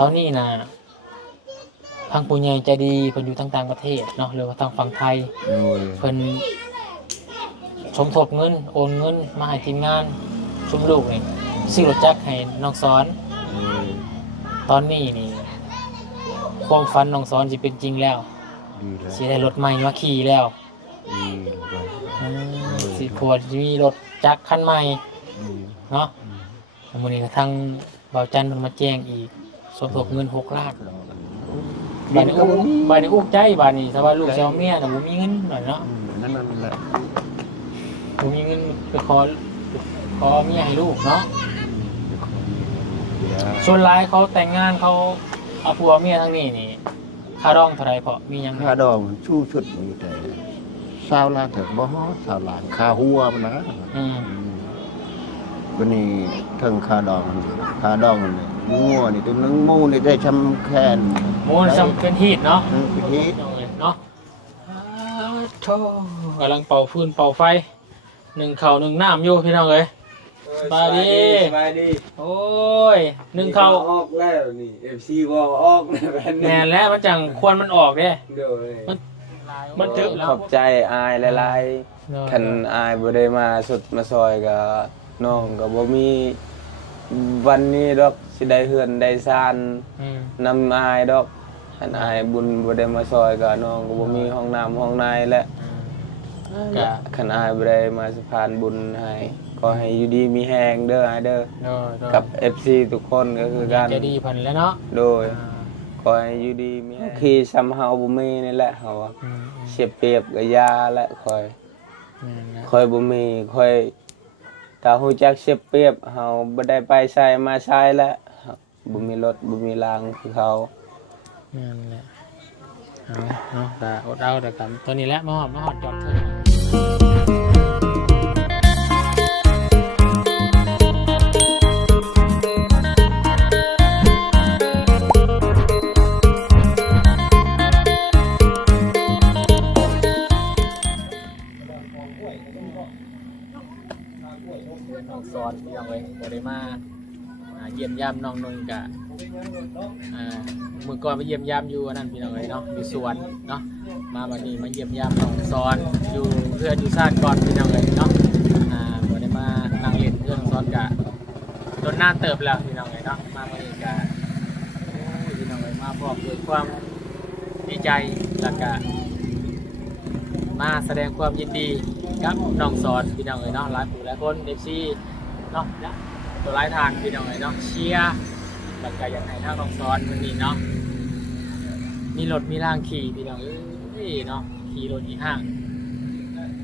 ตอนนี้นะทางผู้ใหญ่ใจดีเพิ่นอยู่ทางต่างประเทศเนาะหรือว่าทางฝั่งไทยโดยเพิ่นสมทบเงินโอนเงินมาให้ทีมงานชุมลูกนี่ซื้อรถจักรให้น้องสอนโดยตอนนี้นี่ความฝันน้องสอนสิเป็นจริงแล้วดีแล้วสิได้รถใหม่มาขี่แล้วดีแล้วสิพวดมีรถจักรคันใหม่เนาะมื้อนี้ก็ทางบ่าวจันทร์เพิ่นมาแจ้งอีกสมทบเงิน6ล้านบาดนี้อุ้มใจบาดนี้ถ้าว่าลูกสิเอาเมียน่ะบ่มีเงินหน่อยเนาะนั่นแหละบ่มีเงินไปขอเมียให้ลูกเนาะส่วนหลายเขาแต่งงานเขาเอาผัวเมียทั้งนี้นี่ค่าดองเท่าไหร่เพาะมีหยังค่าดองชู้ชุดมีแต่20 ล้านถึงบ่ฮอด20 ล้านค่าหัวมันนะวันนี้ทั้งค่าดองนี่งัวนี่ตัวนึงหมูนี่ได้ชำแคนหมูซ้ำเป็นฮีทเนาะเป็นฮีทเนาะโธ่กำลังเป่าฟืนเป่าไฟนึ่งข้าวนึ่งน้ำอยู่พี่น้องเอ้ยสบายดีโอ้ยนึ่งข้าวออกแล้วนี่ FC บ่ออกแน่แล้วมันจังควรมันออกเด้มันถึกขอบใจอายหลายๆคันอายบ่ได้มาสุดมาซอยก็น้องก็บ่มีวันนี้ดอกสิได้เฮือนได้ซ่านนำอายดอกคันอายบุญบ่ได้มาซอยก็น้องก็บ่มีห้องน้ำห้องนายและคันอายบ่ได้มาสะพานบุญให้ก็ให้อยู่ดีมีแฮงเด้ออายเด้อกับ FC ทุกคนก็คือกันจะดีเพิ่นแล้วเนาะโดยก็ให้อยู่ดีมีแฮงคือซ้ำเฮาบ่มีนี่แหละเฮาเสียเปรียบกับยาและค่อยบ่มีค่อยถ้าฮู้จักเสียเปรียบเฮาบ่ได้ไปใช้มาใช้แล้วบ่มีรถบ่มีรางคือเขานั่นแหละเอาเนาะแต่อดเอาแต่กันตัวนี้แหละมาฮอดจอดเถิดน้องสอนพี่น้องเลยบ่ได้มาเยี่ยมยามน้องนนท์กะมื้อก่อนไปเยี่ยมยามอยู่นั่นพี่น้องเลยเนาะอยู่สวนเนาะมาวันนี้มาเยี่ยมยามน้องสอนอยู่เพื่อนอยู่ซ่านก่อนพี่น้องเลยเนาะบ่ได้มานั่งเล่นเพื่อนน้องสอนกะโดนหน้าเติบแล้วพี่น้องเลยเนาะมาวันนี้กะพี่น้องเลยมาพร้อมด้วยความดีใจแล้วก็มาแสดงความยินดีกับน้องสอนพี่น้องเลยเนาะหลายผู้หลายคนFCเนาะตัวหลายทางพี่น้องเลยเนาะเชียร์แล้วก็อยากให้ทางน้องสอนวันนี้เนาะมีรถมีร่างขี่พี่น้องเนาะขี่รถอีห้าง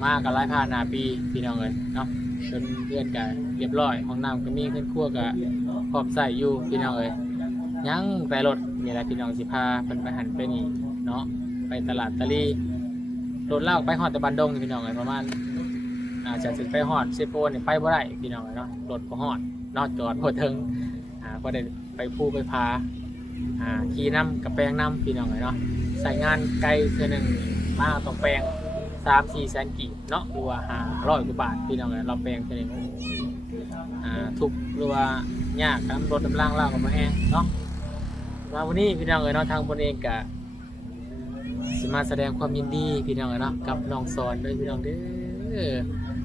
มากับหลายผ่านหน้าปีพี่น้องเลยเนาะจนเพื่อนกันเรียบร้อยห้องน้ำก็มีขึ้นครัวกับพร้อมใส่อยู่พี่น้องเลยยังแต่รถนี่แหละพี่น้องสิพาเพิ่นไปหันไปนี่เนาะไปตลาดตะลีรถเล่าไปฮอดแต่บันดงพี่น้องเลยประมาณจะถึงไปฮอดเซโปนเนี่ยไปบ่ได้พี่น้องเลยเนาะรถบ่ฮอดนอกจอดบ่ถึงก็ได้ไปภูไปพาขี่น้ำกับแปลงน้ำพี่น้องเลยเนาะใส่งานไกลเท่านึงมาต้องแปลง3-4 แสนกีบเนาะหรือว่า500 กว่าบาทพี่น้องเลยเราแปลงเท่านึงทุกหรือว่ายากน้ำรถน้ำล่างเล่ากับมาแห้งเนาะมาวันนี้พี่น้องเลยเนาะทางบนเองกะสิมาแสดงความยินดีพี่น้องเนาะกับน้องสอนด้วยพี่น้องเด้อ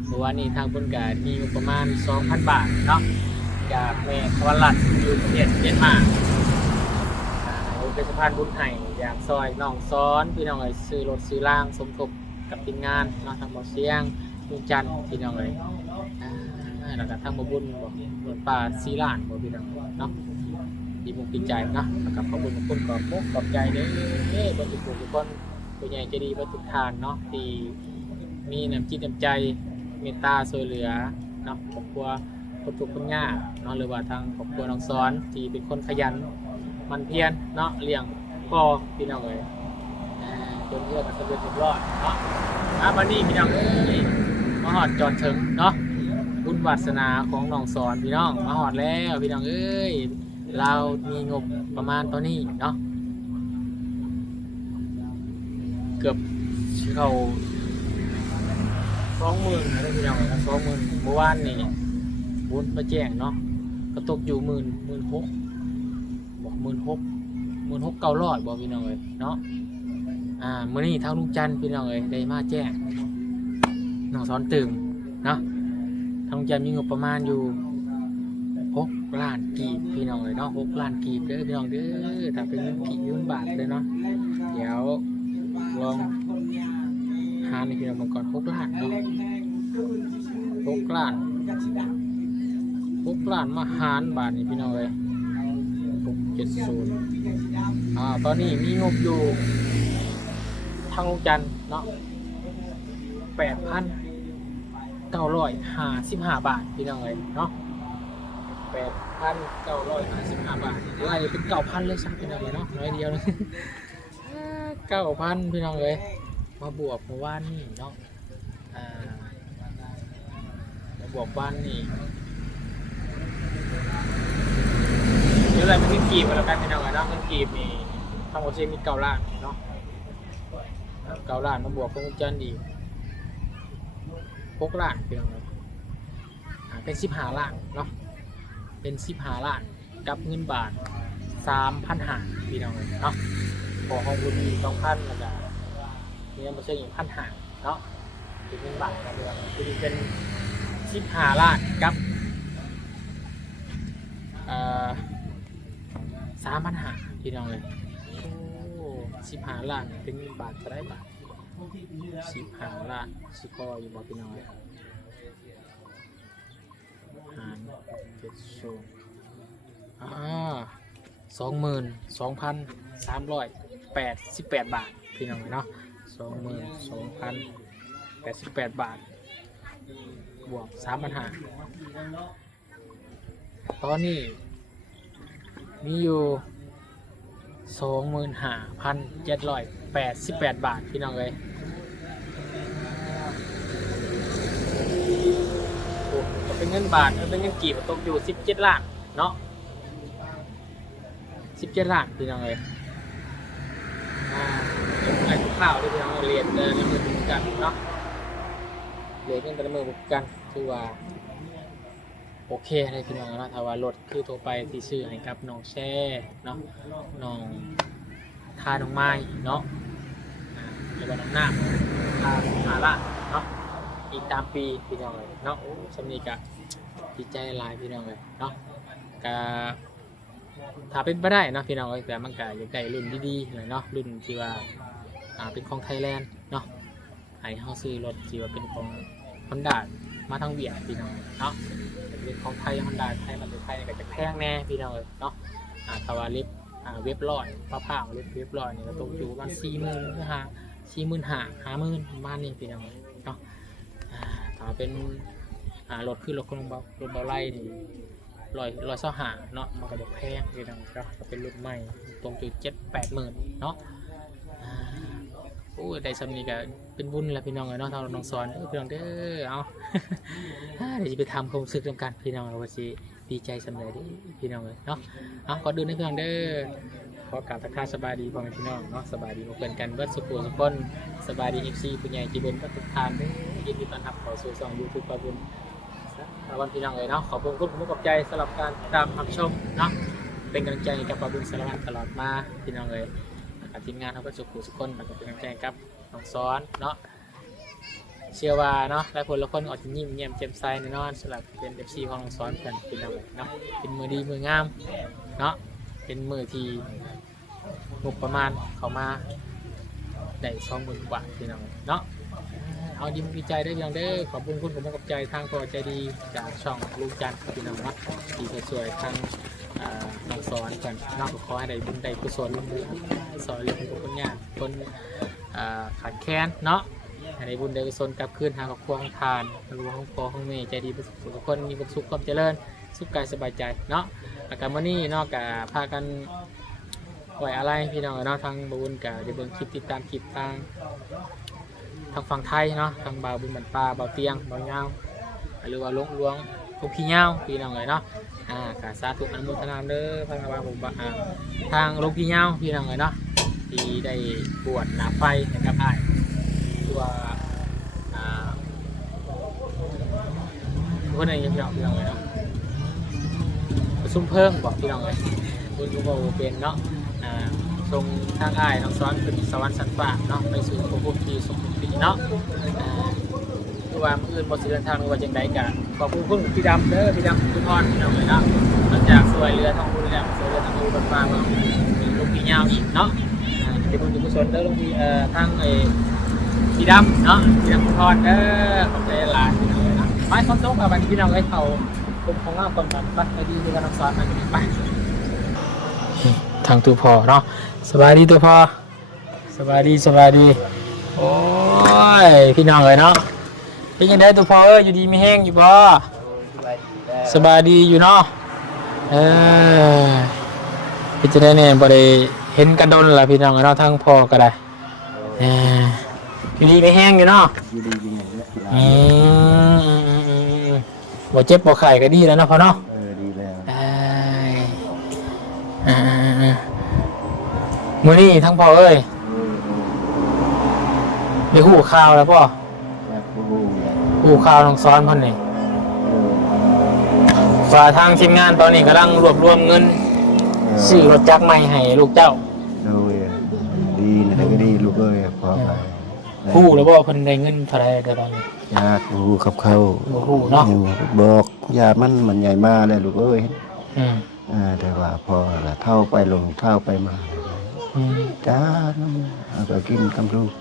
เพราะว่านี่ทางบนกะมีประมาณ 2,000 บาทเนาะจากแม่ทวัลรัตน์อยู่ประเทศเมียนมาเป็นสะพานบุญไห้อยากซอยน้องสอนพี่น้องเลยซื้อรถซื้อล่างสมทบกับทีมงานเนาะทางบ่อเสียงลุงจันทร์พี่น้องเลยแล้วก็ทางบ่บุญรถป่า4 ล้านบ่พี่น้องเนาะดีมุกดีใจนะกับขอบคุณขอบใจเด้อบรรจุทุกคนผู้ใหญ่ใจดีบรรทุกทานเนาะที่มีน้ำจิตน้ำใจเมตตาช่วยเหลือเนาะครอบครัวคนทุกคนยากเนาะหรือว่าทางครอบครัวน้องสอนที่เป็นคนขยันมันเพียรเนาะเลี้ยงพ่อพี่น้องเลยจนเพื่อนสำเร็จเรียบร้อยเนาะวันนี้พี่น้องมาหอดจอดถึงเนาะบุญวาสนาของน้องสอนพี่น้องมาหอดแล้วพี่น้องเรามีงบประมาณตอนนี้เนาะเกือบเข้า 20,000นะพี่น้องนะ20,000เมื่อวานนี่บุญมาแจ้งเนาะก็ตกอยู่16,000บอก 16,900บ่พี่น้องเอ้ยเนาะมื้อนี้ทางลุงจันทร์พี่น้องเอ้ยได้มาแจ้งน้องสอนตึงเนาะทางลุงจันทร์มีงบประมาณอยู่6 ล้านกีบพี่น้องเอ้ยเนาะ6 ล้านกีบเด้อพี่น้องเด้อถ้าเป็นเงินกีบเงินบาทเลยเนาะเดี๋ยวลองหาในพี่น้องมาก่อน6 ล้านเนาะ6 ล้านมาหารบาทนี่พี่น้องเอ้ย670ตอนนี้มีงบอยู่ทางลุงจันทร์เนาะ8,955 บาทพี่น้องเอ้ยเนาะ8,955 บาทไล่เป็น 9,000 เลยสักพี่น้องเอ้ยเนาะน้อยเดียวเลย 9,000 พี่น้องเอ้ยมาบวกเมื่อวานนี่เนาะมาบวกวันนี่เดี๋ยวอะไรมันขึ้นกีบมาแล้วกันพี่น้องเอ้ยเนาะขึ้นกีบนี่ทั้งหมดมี9 ล้านเนาะ9 ล้านมาบวกกับลุงจันทร์อีก6 ล้านพี่น้องเอ้ยเป็น15 ล้านเนาะเป็น15 ล้านกับเงินบาท 3,500 พี่น้องเลยเนาะของบุญมี 2,000 แล้วก็นี่ยังไม่ใช่อีก 1,500 เนาะเป็นเงินบาทนะเดือนคือเป็น15 ล้านกับ3,500 พี่น้องเลยโอ้15 ล้านเป็นเงินบาทเท่าไหร่บาท15 ล้านสิพออยู่บ่พี่น้องเลยหาร22,388 บาทพี่น้องเนาะ22,088 บาทบวก 3,500ตอนนี้มีอยู่25,788 บาทพี่น้องเลยเป็นเงินบาทเป็นเงินกีบตกอยู่17 ล้านเนาะ17 ล้านพี่น้องเลยไอ้ข้าวที่พี่น้องเรียนเดินมือบุกกันเนาะเรียนกันแต่มือบุกกันคือว่าโอเคเลยพี่น้องเนาะถ้าว่ารถคือโทรไปที่ชื่อให้กับน้องแช่เนาะน้องทาน้องไม้เนาะหรือว่าน้องน้ำทา5 ล้านเนาะอีกตามปีพี่น้องเลยเนาะสำนีกะดีใจหลายพี่น้องเลยเนาะกะถ้าเป็นไปได้เนาะพี่น้องเลยแต่มันกะอยากได้รุ่นดีๆเลยเนาะรุ่นที่ว่าเป็นของไทยแลนด์เนาะให้เขาซื้อรถที่ว่าเป็นของฮอนด้ามาทางเวียดพี่น้องเนาะเป็นของไทยฮอนด้าไทยมันเป็นไทยก็จะแพงแน่พี่น้องเลยเนาะถ้าว่าลิฟเว็บลอยผ้าเว็บลอยนี่ก็ตกอยู่ประมาณ45,000 50,000บ้านนี่พี่น้องเนาะถ้าเป็นรถขึ้นรถเบาไล่นี่ลอยเสาหาเนาะมันก็จะแพงพี่น้องก็เป็นรถใหม่ตรงจุด7-8 หมื่นเนาะโอ้ได้สำนีก็เป็นบุญแล้วพี่น้องเลยเนาะทางน้องสอนพี่น้องเด้อเอา เดี๋ยวจะไปทำความรู้สึกร่วมกันพี่น้องเราจะดีใจสำเร็จพี่น้องเลยเนาะเอาขอดูในพี่น้องเด้อขอกราบทักทายสบายดีพ่อแม่พี่น้องเนาะสบายดีมาเพื่อนกันเบิร์ดสุขุมสุขคนสบายดี FC ผู้ใหญ่จีบุญก็ทุกท่านเด้อยินดีต้อนรับเข้าสู่ช่อง YouTube ปาบุญวันพี่น้องเลยเนาะขอบคุณขอบใจสำหรับการตามรับชมเนาะเป็นกำลังใจกับปาบุญสารวัตรตลอดมาพี่น้องเลยทีมงานเขาก็สุขุมสุขคนเป็นกำลังใจกับน้องซ้อนเนาะเชื่อว่าเนาะหลายคนละคนออกจะยิ้มแย้มแจ่มใสแน่นอนสำหรับเป็น FC ของน้องซ้อนกันพี่น้องเลยเนาะเป็นมือดีมืองามเนาะเป็นมือที่งบประมาณเขามาได้20,000 บาทพี่น้องเนาะเอายิ้มดีใจได้ยังเด้อขอบคุณคุณผมกับใจทางพอใจดีจากช่องลุงจันทร์พี่น้องนะดีสวยๆทางน้องสอนกันนอกจากขอให้ได้บุญได้กุศลสอนเรื่องของคนเนี่ยคนขาดแค้นเนาะให้ได้บุญได้กุศลกลับคืนหาครอบครัวของทานรู้ของพ่อของแม่ใจดีทุกคนมีความสุขความเจริญสุขกายสบายใจเนาะอาการวันนี้นอกจากพากันไหวอะไรพี่น้องเนาะทางบุญกับได้เบิ่งคลิปติดตามคลิปทางฝั่งไทยเนาะทางบ่าวบุญบันปลาบ่าวเตียงบ่าวเงาหรือว่าหลวงพี่เงาพี่น้องเลยเนาะกาสาธุอนุโมทนาเด้อทางบ่าวบุญทางหลวงพี่เงาพี่น้องเลยเนาะที่ได้บวชหน้าไฟนะครับอ้ายตัวคนไหนยังพี่น้องเลยเนาะประชุมเพิ่มบอกพี่น้องเลย คุณก็บอกว่าเป็นเนาะทรงทางอ้ายน้องซ้อนคือสวรรค์สันฟ้าเนาะไปสู่ภพภูมิที่สุขติเนาะคือว่ามื้ออื่นบ่สิเดินทางหรือว่าจังไดก็ขอบคุณพี่ดำเด้อพี่ดำทุกท่านพี่น้องเลยเนาะหลังจากสวยเรือทางบุญแล้วสวยเรือทางบุญบนฟ้ามามีลูกพี่ยาวอีกเนาะเป็นบุญกุศลเด้อลุงพี่ทางพี่ดำเนาะพี่ดำทุกท่านเด้อขอบใจหลายพี่น้องเลยเนาะไปซ้อมๆกับวันพี่น้องให้เขาคุมของเราก่อนกันไปดีด้วยกันน้องซ้อนมาไปทางตัวพอเนาะสบายดีตัวพอสบายดีโอ้ยพี่น้องเลยเนาะเป็นยังไงตัวพออยู่ดีไม่แห้งอยู่บ่สบายดีอยู่เนาะพี่จะได้เนี่ยบ่ได้เห็นกันดนล่ะพี่น้องเนาะทางพอก็ได้อยู่ดีไม่แห้งอยู่เนาะอยู่ดีอยู่เนี่ยบ่เจ็บบ่ไข้ก็ดีแล้วเนาะพอเนาะดีแล้วมื้อนี้ทั้งพ่อเอ้ยได้ฮู้ข่าวแล้วพ่อฮู้ข่าวน้องซ้อนเพิ่นนี่ฝ่ายทางทีมงานตอนนี้กำลังรวบรวมเงินซื้อรถจักรใหม่ให้ลูกเจ้าดีนะก็ดีลูกเอ้ยพอไปฮู้แล้วบ่เพิ่นได้เงินเท่าไหร่ตอนนี้ญาติฮู้กับเขาบ่ฮู้เนาะบอกญาติมันใหญ่มาแล้วลูกเอ้ยแต่ว่าพอละเท่าไปลงเท่าไปมาจ้าเอาไปกินกับลูก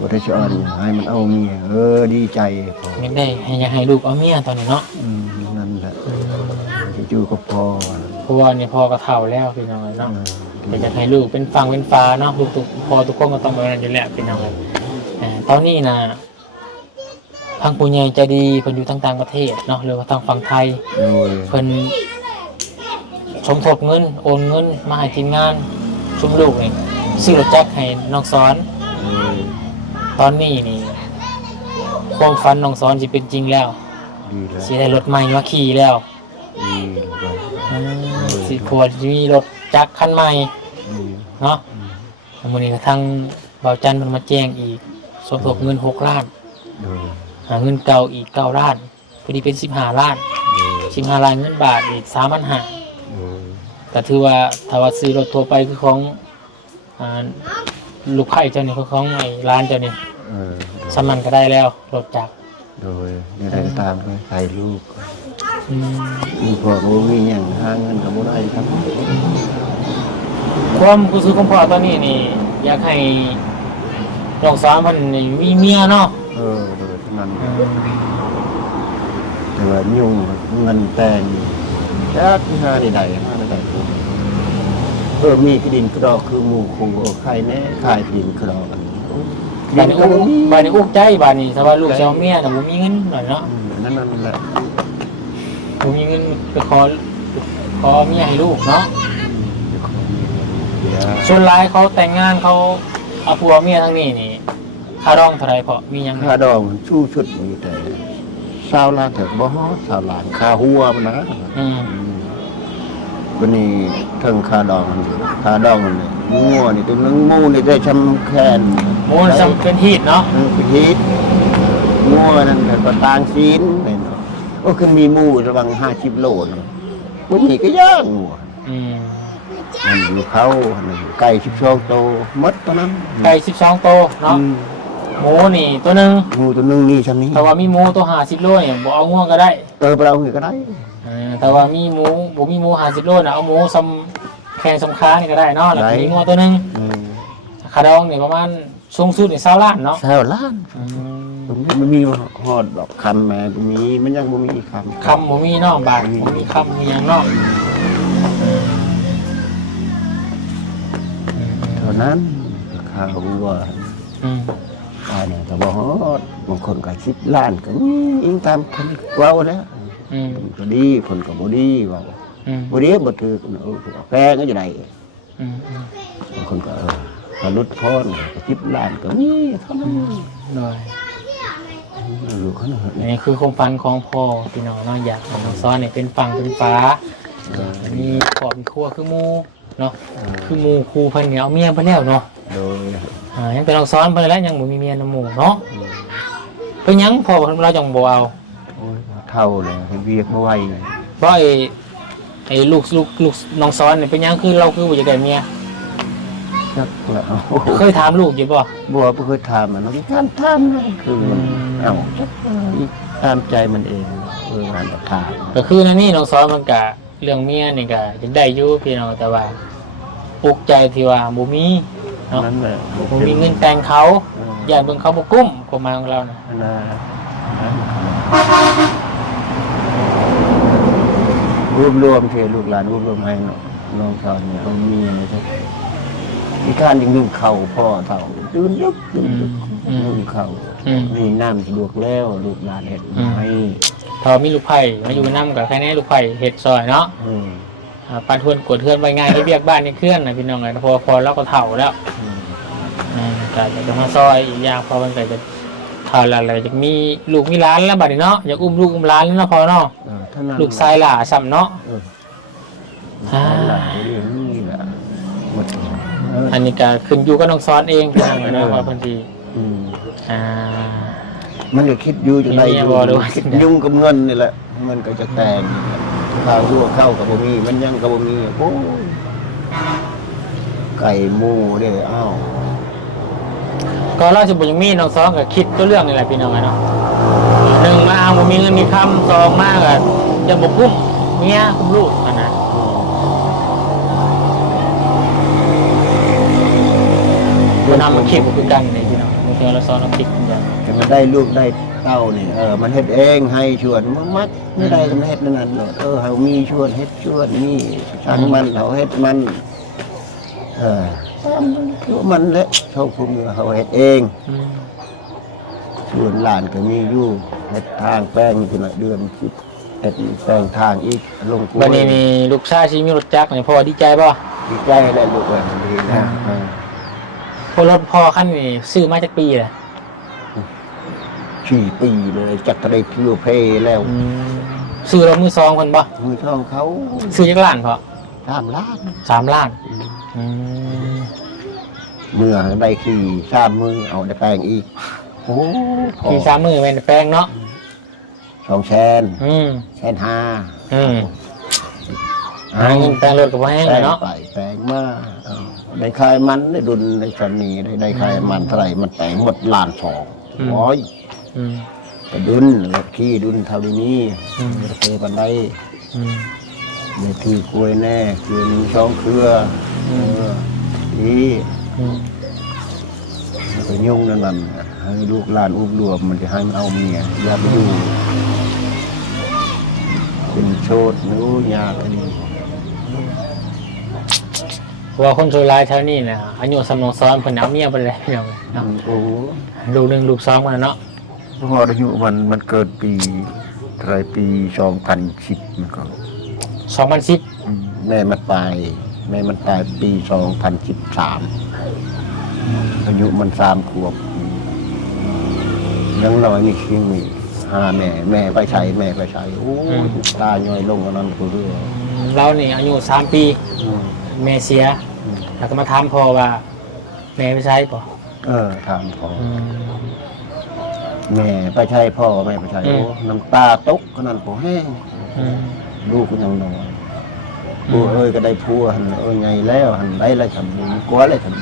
บ่ได้ชอนให้มันเอาเมียดีใจไม่ได้ให้ลูกเอาเมียตอนนี้เนาะนั่นแหละอยู่กับพ่อเพราะว่านี่พ่อก็เฒ่าแล้วพี่น้องเนาะแต่จะให้ลูกเป็นฟังเป็นฟ้าเนาะลูกพ่อทุกคนก็ต้องแบบนั้นอยู่แล้วพี่น้องตอนนี้นะทางผู้ใหญ่ใจดีเพิ่นอยู่ต่างประเทศเนาะหรือว่าทางฝั่งไทยเพิ่นสมทบเงินโอนเงินมาให้ทีมงานชุมลูกนี่ซื้อรถจักรให้น้องซ้อนตอนนี้นี่ความฝันน้องซ้อนสิเป็นจริงแล้วสิได้รถใหม่มาขี่แล้วสิพอมีรถจักรคันใหม่เนาะมื้อนี้ก็ทางบ่าวจันทร์เพิ่นมาแจ้งอีกสมทบเงิน6 ล้านหาเงินเก่าอีก9 ล้านพอดีเป็น15 ล้าน15 ล้านเงินบาทอีก3,500ก็ถือว่าถ้าว่าซื้อรถทั่วไปคือของลูกไผ่เจ้านี่ของไอ้ร้านเจ้านี่สมันก็ได้แล้วรถจักรโดยนี่ได้ตามเลยใส่ลูกพ่อก็มีอย่างหาเงินกับบ่ได้ครับความรู้สึกของพ่อตอนนี้นี่อยากให้น้องสาวมันมีเมียเนาะโดยทั้งนั้นแต่ว่ายุ่งเงินแต่งแล้วที่หาได้หาได้มีกระดินกระดอกคือหมู่คงใครแน่ขายกระดินกระดอกบ้านนี้อุกใจบ้านนี้ถ้าว่าลูกจะเอาเมียน่ะบ่มีเงินหน่อยเนาะนั่นแหละบ่มีเงินไปขอเมียให้ลูกเนาะส่วนหลายเขาแต่งงานเขาเอาผัวเมียทั้งนี้นี่ค่าดองเท่าไหร่พอมียังค่าดองชู้ชุดมีแต่20 ล้านแต่บ่ฮอด20 ล้านค่าหัวมันนะวันนี้ทั้งค่าดองนี่งัวนี่ตัวนึงหมูนี่ได้ชำแค้นหมูชำเป็นฮีทเนาะเป็นฮีทงัวนั่นก็ต่างศีลเนาะก็คือมีหมูระวัง50 โลเนาะวันนี้ก็ย่างงัวมันอยู่เขาไก่12 โตหมดตัวนั้นไก่12 โตเนาะหมูนี่ตัวนึงหมูตัวนึงนี่ชั้นนี้แต่ว่ามีหมูตัว50 โลเนี่ยบ่เอางัวก็ได้ไปเอาก็ได้แต่ว่ามีหมูบ่มีหมู50 โลน่ะเอาหมูซ้ำแค่ซ้ำค้านี่ก็ได้เนาะแล้วมีงัวตัวนึงค่าดองนี่ประมาณสูงสุดนี่20 ล้านเนาะ20 ล้านมันมีฮอดดอกคำแม่มีมันยังบ่มีคำบ่มีเนาะบาทบ่มีคำมีหยังเนาะเท่านั้นค่าหัวเนี่ยแต่บ่ฮอดบางคนก็10 ล้านก็อิงตามคนเว้าแล้วก็ดีคนก็บ่ดีว่าบ่ดีบ่ถือแพงก็จะได้บางคนก็ลดพร10 ล้านก็มีเท่านั้นลูกเขานี่คือความฝันของพ่อพี่น้องเนาะอยากให้น้องซ้อนนี่เป็นฝั่งเป็นฟ้ามีครอบมีครัวคือหมู่เนาะคือหมู่ครูเพิ่นเนี่ยเอาเมียเพิ่นแล้วเนาะโดยยังเป็นน้องซ้อนเพิ่นแล้วยังบ่มีเมียนำหมู่เนาะเป็นหยังพ่อเราจังบ่เอาเท่าเลยเวียกบ่ไหวเพราะ ไอ้ลูกน้องซ้อนเนี่ยเป็นยังคือเราคือบ่อยากได้เมีย นักแล้ว เคยถามลูกอยู่ป่ะ บัวเคยถามมันการถามคือมันเอาตามใจมันเองงานถาม ก็คือนั่นนี่น้องซ้อนมันกะเรื่องเมียนี่กะจะได้อยู่พี่น้องแต่ว่าปลุกใจที่ว่าบ่มีเนาะ นั่นแหละ บ่มีเงินแต่งเขาอย่าเบิ่งเขาบ่กุ้มกฎหมายของเรานะ รวมเทลูกหลานรวมให้น้องเขาเนี่ยเขามีอะไรสักมีการยังนึ่งเข่าพ่อเต่าตื่นดึกนึ่งเข่ามีน้ำสะดวกแล้วลูกหลานเห็ดให้ พอมีลูกไผ่มาอยู่นำกับแค่นี้ลูกไผ่เฮ็ดซอยเนาะปันทวนกดเทือนไปง่ายให้เรียกบ้านนี่เคลื่อนนะพี่น้องไงพอแล้วก็เฒ่าแล้วก็จะมาซอยอีกอย่างพอมันก็จะเฒ่าแล้วจะมีลูกมีหลานแล้วบัดนี้เนาะอยากอุ้มลูกอุ้มหลานแล้วเนาะพอเนาะลูกชายหล่าซ้ำเนาะ หลายเรื่องนี่แหละหมด อันนี้ก็ขึ้นอยู่กับน้องซ้อนเองพี่น้องเนาะบางทีมันก็คิดอยู่จะได้อยู่คิดยุ่งกับเงินนี่แหละมันก็จะแต่งข้าวรั่วเข้ากับบ่มีมันยังกับบ่มีโอ้ไก่หมูเด้อ้าว ก็เราจะบ่ยังมีน้องซ้อนก็คิดตัวเรื่องนี่แหละพี่น้องเนาะหนึ่งมาเอาบ่มีเงินมีคำสองมากอะจะบ่กุ้มเมียกุ้มลูกนะเรานำมาคิดคือกันนี่พี่น้องบางทีเราซ้อนเราคิดกันอย่าง แต่มันได้ลูกได้เต้านี่มันเฮ็ดเองให้ชวนมันมัดไม่ได้ก็เฮ็ดนั่นเฮามีชวนเฮ็ดชวนนี่ช่างมันเฮาเฮ็ดมันมันแหละเขาคุมเขาเฮ็ดเองส่วนหลานก็มีอยู่เฮ็ดทางแป้งอยู่น่ะเดือน10เฮ็ดแป้งทางอีกลงกู บัดนี้มีลูกชายสิมีรถจักรนี่พ่อดีใจบ่ ดีใจแหละลูกดีนะ พอรถพ่อคันนี้ซื้อมาจากปีแหละ 4 ปีเลยจักรได้เที่ยวเพแล้ว ซื้อรถมือสองคนบ่ มือทองเขา ซื้อจากล้านพอ 3 ล้าน 3 ล้าน เมื่อได้ขี่3 มือเอาได้แป้งอีกโอ้ ขี่3 มือแม่นแป้งเนาะ 2 แสน1.5 แสน หาเงินแป้งรถก็บ่แห้งเนาะ ไปแปลงมาได้ขายมันได้ดุลได้ชนีได้ขายมันเท่าไหร่มันแปลงหมดล้าน2ก็ดุลรถขี้ดุลเท่านี้เทบันไดในคือกล้วยแน่คือมีช่องเครือนี่ไปยุ่งนั่นมันให้ลูกหลานอุ้มรวมมันจะให้เอาเมียอย่าไปดูเป็นโชดนู้ยากอันนี้ ว่าคนโชว์ลายเท่านี้นะอายุสำนองซ้อนเพิ่นเอาเมียไปเลยเนาะ โอ้ ลูก1ลูก2มาเนาะ พออายุมันเกิดปีปี 2010มันก็ 2010 แม่มันตายปี 2013อายุมัน3 ขวบยังน้อยนี่คิงนี่หาแม่ไปใช้โอ้ตาย่อยลงอันนั้นคือเรื่อง เรานี่อายุ3 ปีแม่เสียแล้วก็มาถามพ่อว่าแม่ไปใช้ป่ะ ถามพ่อแม่ไปใช้พ่อแม่ไปใช้โอ้น้ำตาตกขนาดพ่อแห้งลูกก็ยังน้อยผู้ก็ได้พัวหันไงแล้วหันได้อะไรทำมีกลัวอะไรทำ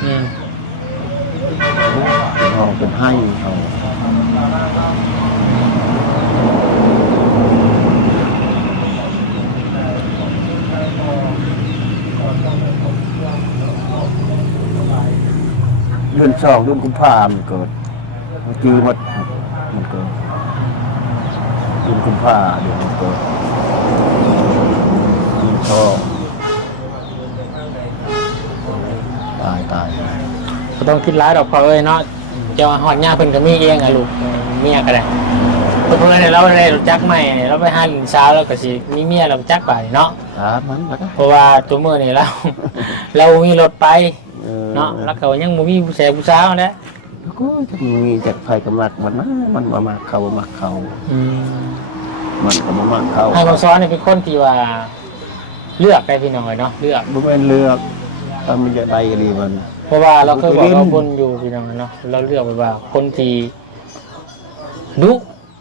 เขาเป็นให้เขาเดือน2 เดือนกุมภาพันธ์เกิดมันเกิดเดือนกุมภาพันธ์เดือนเกิดชอบตายก็ต้องคิดร้ายดอกพอเนาะจะหอดหน้าเพิ่นก็มีเองอะลูกเมียก็ได้เพิ่นเนี่ยเราได้รู้จักใหม่เราไปหาหลินสาวแล้วก็สิมีเมียเราจักไปเนาะมันเพราะว่าตัวมื้อนี่เรามีรถไปเนาะแล้วก็ยังบ่มีผู้ชายผู้สาวนะก็จะมีจากไฟกำลังมันมามักเขามันก็มามักเขาให้เขาซ้อนเป็นคนที่ว่าเลือกได้พี่น้องเนาะเลือกบ่แม่นเลือกมันจะได้ดีมัน เพราะว่าเราเคยบอกว่าคนอยู่พี่น้องเนาะเราเลือกไปว่าคนที่ดุ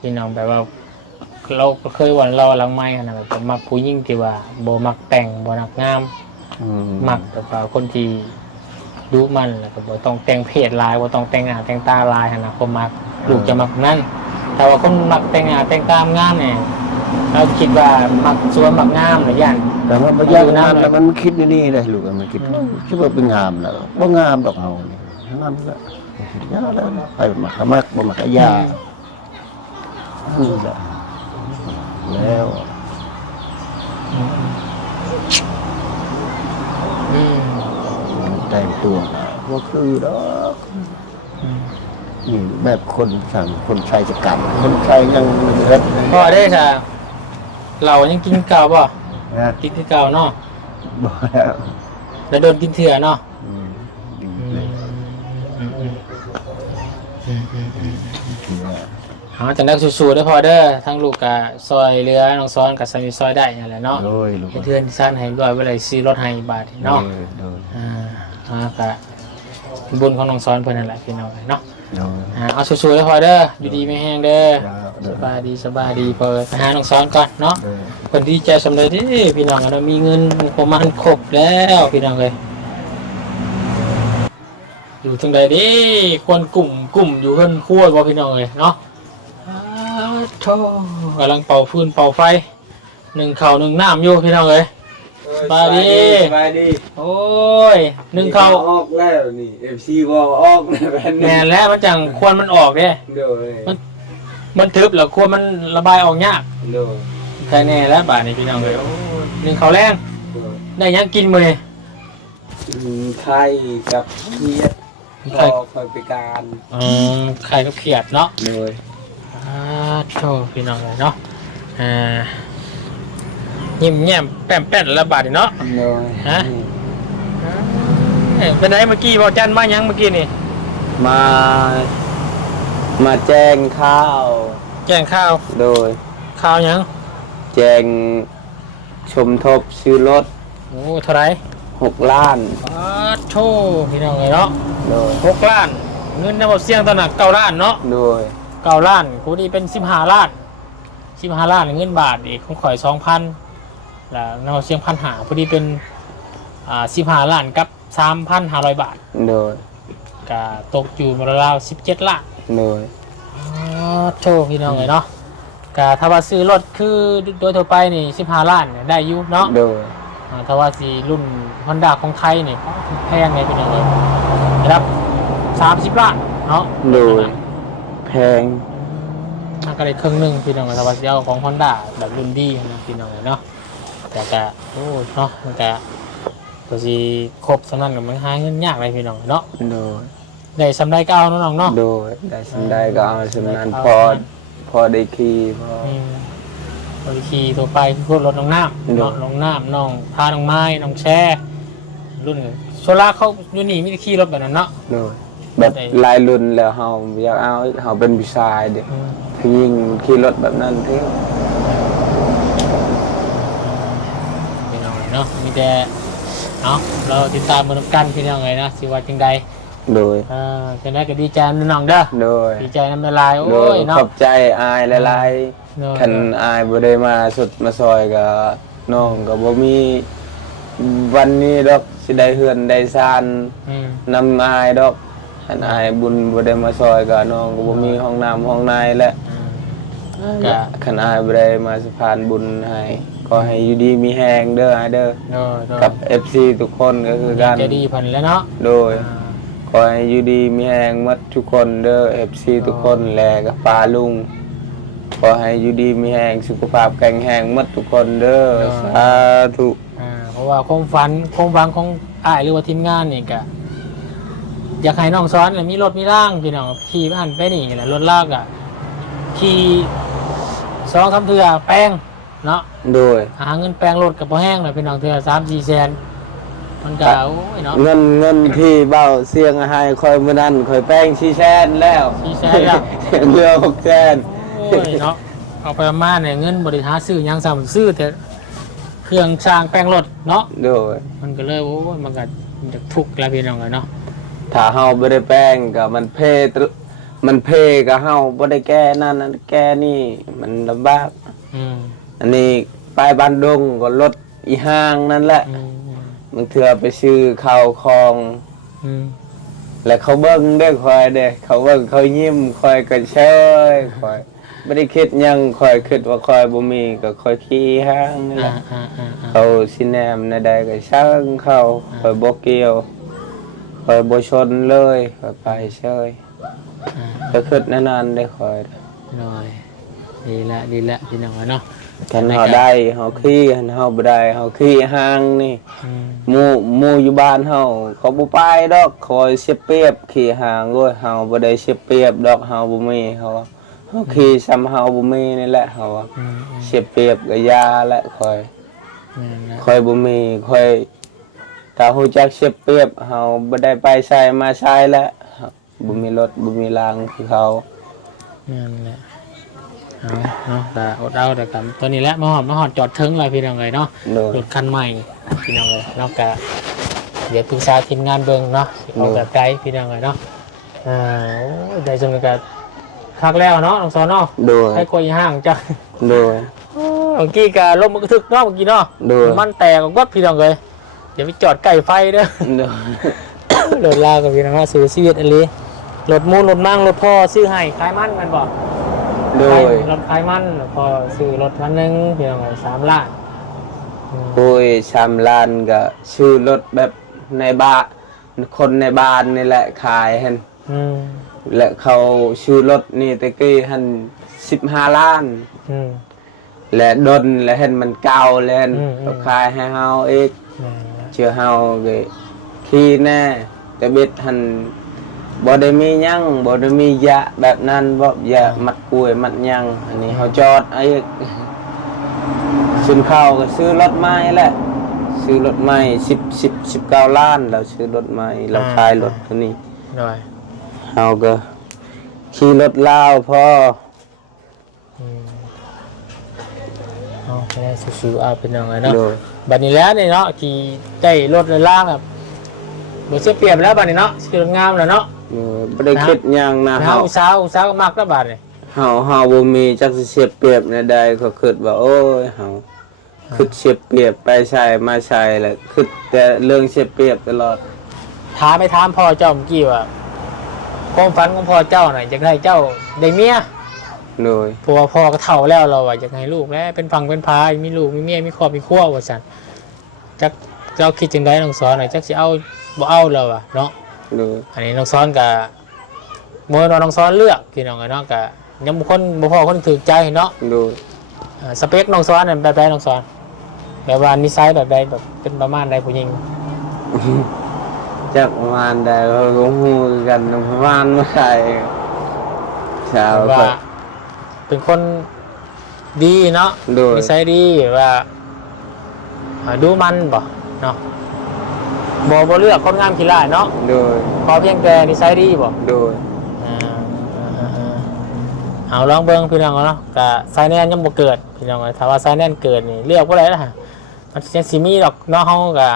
พี่น้องแบบว่า เราเคยวันเราหลังไม้ขนาดแบบมักผู้หญิงที่ว่าบ่มักแต่งบ่มักงามมักแต่ว่าคนที่ดูมันแล้วก็บ่ต้องแต่งเพศลายบ่ต้องแต่งหน้าแต่งตาลายขนาดคนมักลูกจะมักนั่นแต่ว่าคนมักแต่งหน้าแต่งตางามเนี่ยเราคิดว่ามักสวยมักงามหรือยัง แต่ว่าบ่ยากงามแล้วมันคิดนี่ได้ลูกมันคิดว่าเป็นงามแล้วบ่งามดอกเฮานี่งามแล้วยาแล้วไปมาขมักบ่มาขยานี่แหละแล้ว แต่งตัวก็คือดอกนี่แบบคนสั่งคนชายจะกลับคนชายยังเล็ก พอได้ค่ะเรายังกินเก่าป่ะ นะ กินเก่าเนาะ บอกแล้ว แล้วโดนกินเถื่อเนาะจังได้สู้ๆได้พอเด้อทั้งลูกกับซอยเรือน้องซ้อนกับสามีซอยได้นั่นแหละเนาะ โดยลูก เพื่อนสั้นให้ด้วยเวลาซื้อรถให้บาทเนาะ โดย กะบุญของน้องซ้อนเพื่อนนั่นแหละพี่น้องเนาะ โดย เอาสู้ๆได้พอเด้ออยู่ดีไม่แห้งเด้อ โด ส ย บายดีเปิดไปหาน้องซ้อนก่อนเนาะ โดย คนดีใจสำเร็จที่พี่น้องเรามีเงินประมาณครบแล้วพี่น้องเลยอยู่ตรงใดดิควรกลุ่มอยู่เพื่อนคั่วบ่พี่น้องเลยเนาะโธ่กำลังเป่าฟืนเป่าไฟหนึ่งข้าวหนึ่งน้ำอยู่พี่น้องเลยสบายดี โอ้ยหนึ่งข้าว ออกแล้วนี่ FC บอกออกนะแบน แน่แล้วมันจังควรมันออกเด้ เดี๋ยวเลย มันทึบแล้วควรมันระบายออกยาก เดี๋ยว ใช่แน่แล้วบาทนี้พี่น้องเลยโอ้ยหนึ่งข้าวแรงได้ยังกินมื้อนี้ ไข่กับเขียดพอคอยไปการ ไข่กับเขียดเนาะ เลย โธ่พี่น้องเลยเนาะยิ้มแย้มแป้มระบาดเนาะ เลย ฮะ เป็นไงเมื่อกี้บอกจันมายังเมื่อกี้นี่ มาแจ้งข้าว แจ้งข้าว โดย ข้าวยัง แจ้งชมทบซื้อรถ โอ้เท่าไหร 6 ล้าน โธ่พี่น้องเลยเนาะ โดย 6 ล้าน เงินในหมดเสียงตอนนั้น9 ล้านเนาะ โดย 9 ล้านกูนี่เป็น15 ล้าน15 ล้านเงินบาทอีกของข่อย 2,000แล้วในหมดเสียง1,500พอดีเป็น15 ล้านกับ 3,500 บาท โดย ก็ตกอยู่ราวๆ17 ล้าน โดย โชคพี่น้องเลยเนาะก็ถ้าว่าซื้อรถคือโดยทั่วไปนี่15 ล้านเนี่ยได้อยู่เนาะ โดย ถ้าว่าสีรุ่น Honda ของไทยนี่แพงไงพี่น้องเลยนะครับ30 ล้านเนาะ โดยแพง ถ้าก็ได้ครึ่งหนึงพี่น้องถ้าว่าสิเอาของ Honda แบบรุ่นดีนะพี่น้องเลยเนาะแต่ก็โอ้เนาะมันก็ก็สิครบสำนักกับมันหาเงินยากเลยพี่น้องเนาะ โดย ได้สำไรก็เอาเนาะน้องเนาะ โดยได้สำได้ก็เอาสำนั้นพอได้ขี่พอ บริคีตัวไปคือรถน้องน้ำเนาะน้องน้ำน้องพาน้องไม้น้องแช่รุ่นโซล่าเขาอยู่นี่มีแต่ขี่รถแบบนั้นเนาะ โดยแบบลายรุ่นแล้วเฮาอยากเอาเฮาเป็นผู้ชายเด็กผู้หญิงขี่รถแบบนั้นที่ พี่น้องเนาะมีแต่เอาเราติดตามมือกันพี่น้องเลยนะสิว่าจังใด โดย จะได้ก็ดีใจน้องเด้อ โดย ดีใจน้ำละลาย โด โอ้ ย ยเนาะ ขอบใจอายหลายๆคันอายบ่ได้มาสุดมาซอยก็น้องก็บ่มีวันนี้ดอกสิได้เฮือนได้ซ่านนำอายดอกคันอายบุญบ่ได้มาซอยก็น้องก็บ่มีห้องน้ำห้องในและก็คันอายบ่ได้มาสะพานบุญให้ก็ให้อยู่ดีมีแฮงเด้ออายเด้อกับ FC ทุกคนก็คือกัน จะดีพันแล้วเนาะ โดยขอให้อยู่ดีมีแหงหมัดทุกคนเด้อ FC ทุกคนแลกับป้าลุงขอให้อยู่ดีมีแหงสุขภาพแข็งแรงหมัดทุกคนเด้อสาธุ เพราะว่าความฝันของอ้ายหรือว่าทีมงานนี่ก็อยากให้น้องซ้อนมีรถมีร่างพี่น้องขี่บ้านไปนี่แหละรถลากอ่ะขี่2-3 เทื่อแป้งเนาะ โดย หาเงินแปลงรถกับพอแห้งเลยพี่น้องเทื่อ3-4 แสนมันก็โอ้ยเนาะ เงินที่เบาเสียงให้คอยมื้อนั้นคอยแป้ง4แสนแล้ว 4 แสนแล้ว เหลือ6แสน โอ้ยเนาะเอาไปประมาณเนี่ยเงินบริหารซื้อหยังซ้ำซื้อแต่เครื่องช่างแปลงรถเนาะ โดย มันก็เลยโอ้ยมันก็จะทุกข์แล้วพี่น้องเลยเนาะ ถ้าเฮาบ่ได้แป้งก็มันเพก็เฮาบ่ได้แก้นั่นแก้นี่มันลำบาก อันนี้ไปบ้านดงก็รถอีห้างนั่นแหละบางเทื่อไปซื้อข้าวของแล้วเขาเบิ้งได้คอยเด้เขาเบิ้งเขายิ้มคอยกันเชยคอยไม่ได้คิดยังคอยคิดว่าคอยบ่มีก็คอยขี้ห้างนี่แหละเขาสิแนมในใดก็ช่างเขาคอยบ่เกี่ยวคอยบ่ชนเลยคอยไปเชยก็คิดนานๆได้คอยrồiดีละพี่น้องเนาะ กันเฮาได้เฮาขี้เฮาบ่ได้เฮาขี้ห้างนี่หมู่อยู่บ้านเฮาเขาบ่ไปดอกคอยเสียเปรียบขี้ห้างโอ้ยเฮาบ่ได้เสียเปรียบดอกเฮาบ่มีเฮาขี้ซ้ำเฮาบ่มีนี่แหละเฮาเสียเปรียบก็ยาและคอยบ่มีคอยถ้าฮู้จักเสียเปรียบเฮาบ่ได้ไปใช้มาใช้แล้วบ่มีรถบ่มีรางคือเขานั่นแหละเนาะแต่อดเอาแต่กับตัวนี้แหละมาหอดจอดถึงเลยพี่น้องเลยเนาะรถคันใหม่พี่น้องเลยนอกจากเดี๋ยวปรึกษาทีมงานเบิ่งเนาะเอาแบบไกลพี่น้องเลยเนาะได้จนกับคักแล้วเนาะน้องสอนเนาะให้คุยห่างจ้ะเมื่อกี้กับลมมันกระทึกเนาะเมื่อกี้เนาะมันแตกก็พี่น้องเลยเดี๋ยวไปจอดไก่ไฟเด้อรถลากับพี่น้องซื้อชีวิตอะไรรถมูลรถมั่งรถพ่อซื้อให้ขายมันบอกโดยรถขายมันพอซื้อรถคันนึงเพียง3 ล้านโอ้ย3 ล้านก็ซื้อรถแบบในบ้านคนในบ้านนี่แหละขายเห็นและเขาซื้อรถนี่ตะกี้หัน15 ล้านและดนและเห็นมันเก่าแล้วเขาขายให้เฮาอีกเชื่อเฮาก็ขี้แน่แต่เบ็ดหันบ่ได้มีหยังบ่ได้มียะแบบนั้นบ่ยะมัดกล้วยมัดหยังอันนี้เขาจอดไอ้ซื้อข้าวก็ซื้อรถใหม่แหละซื้อรถใหม่19 ล้านแล้วซื้อรถใหม่เราขายรถตัวนี้เฮาก็ขี่รถลาวพอเอาไปได้สู้ๆเอาเป็นยังไงเนาะบัดนี้แล้วนี่เนาะขี่ได้รถล่างแบบบ่เสียเปรียบแล้วบัดนี้เนาะสิรถงามแล้วเนาะบ่ได้คิดหยังนะเฮาสาวก็มักแล้วบาดนี่เฮาบ่มีจักสิเสียเปรียบในใดก็คิดว่าโอ้ยเฮาคิดเสียเปรียบไปใช้มาใช้แหละคิดแต่เรื่องเสียเปรียบตลอดถามพ่อเจ้าเมื่อกี้ว่าความฝันของพ่อเจ้าน่ะอยากให้เจ้าได้เมียโดยเพราะว่าพ่อก็เฒ่าแล้วเราอยากให้ลูกแล้วเป็นฝั่งเป็นพามีลูกมีเมียมีครอบมีครัวว่าซั่นจักเจ้าคิดจังได๋น้องสอนน่ะจักสิเอาบ่เอาแล้วอ่ะเนาะอันนี้น้องซ้อนกับมวยน้องซ้อนเลือกพี่น้องเนาะกับยังบุคคลบุพอคนถือใจเนาะสเปคน้องซ้อนเนี่ยแบบใดน้องซ้อนแบบว่านิสัยแบบใดแบบเป็นประมาณใดผู้หญิงจักประมาณใดเราก็ฮู้กันประมาณเมื่อไหร่ชาวว่าเป็นคนดีเนาะนิสัยดีว่าดูมันบ่เนาะบ่เลือกคนงามขี้ร้ายเนาะโดยขอเพียงแต่นิสัยดีบ่โดยเอาลองเบิ่งพี่น้องเนาะก็สายแน่นยังบ่เกิดพี่น้องถ้าว่าสายแน่นเกิดนี่เลือกบ่ได้ล่ะมันยังสิมีดอกเนาะเฮาก็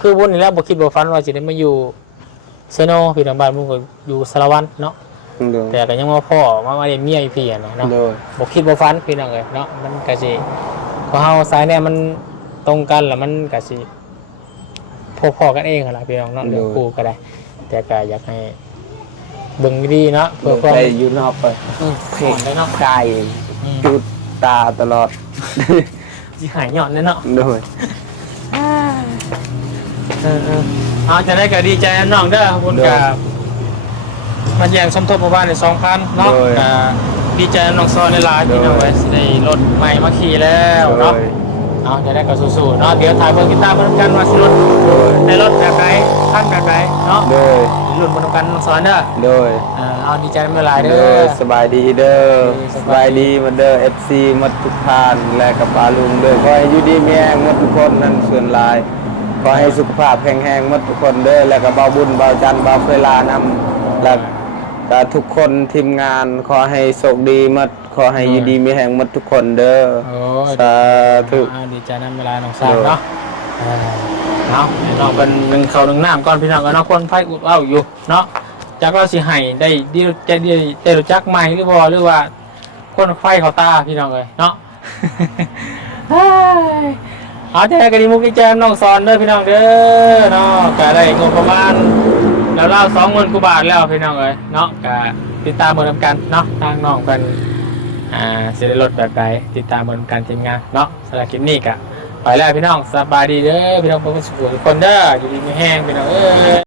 คือบุญนี่แล้วบ่คิดบ่ฝันว่าสิได้มาอยู่เซโนพี่น้องบ้านมึงก็อยู่สารวัตรเนาะแต่ก็ยังมาพ่อมาได้เมียอีพี่เนาะบ่คิดบ่ฝันพี่น้องเอ้ยเนาะมันก็สิพอเฮาสายแน่นมันตรงกันแล้วมันก็สิพอกันเองล่ะพี่น้องเนาะเรื่องคู่ก็ได้แต่ก็อยากให้เบิ่งดีเนาะเพื่อความอยู่นอกไปเพ่งได้เนาะกายจุดตาตลอดสิหายหย่อนเนาะโดยเอาจะได้ก็ดีใจน้องเด้อคุณก็มาแย่งสมทบหมู่บ้านใน 2,000 เนาะก็ดีใจน้องซ้อนในหลายพี่น้องไว้สิได้รถใหม่มาขี่แล้วเนาะเอาจะได้ก็สู้ๆเนาะเดี๋ยวถ่ายเบิ่งกีตาร์เบิ่งกันว่าสิรถในรถแบบไหนคันแบบไหนเนาะรุ่นบนกันน้องซ้อนเด้อเอาดีใจเมื่อไรเด้อสบายดีเด้อสบายดีมาเด้อ FC หมดทุกท่านและกับปาลุงเด้อขอให้อยู่ดีมีแรงหมดทุกคนนั่นส่วนหลายขอให้สุขภาพแข็งแรงหมดทุกคนเด้อและกับเบาบุญเบาจันทร์เบาเวลานำและกับทุกคนทีมงานขอให้โชคดีหมดขอให้อยู่ดีมีแรงหมดทุกคนเด้อสาธุดีใจนำเวลาน้องซ้อนเนาะเอาน้องเป็นเขาหนึ่งน้ำก่อนพี่น้องก็น้องคนไฟอุดเอาอยู่เนาะจักเราสิให้ได้ดีใจดีรู้จักใหม่หรือบ่หรือว่าคนไฟเขาตาพี่น้องเลยเนาะ เอาแต่กระดิมุกที่แจมน้องสอนเด้อพี่น้องเด้อเนาะก็ได้งบประมาณแล้วเล่า20,000 กว่าบาทแล้วพี่น้องเอ้ยเนาะก็ติดตามเหมือนกันเนาะทางน้องกันสิได้ลดแบบใดติดตามเหมือนกันทีมงานเนาะสำหรับคลิปนี้ก็ไปแล้วพี่น้องสบายดีเด้อพี่น้องทุกคนเด้ออยู่ดีมีแห้งพี่น้องเอ้ย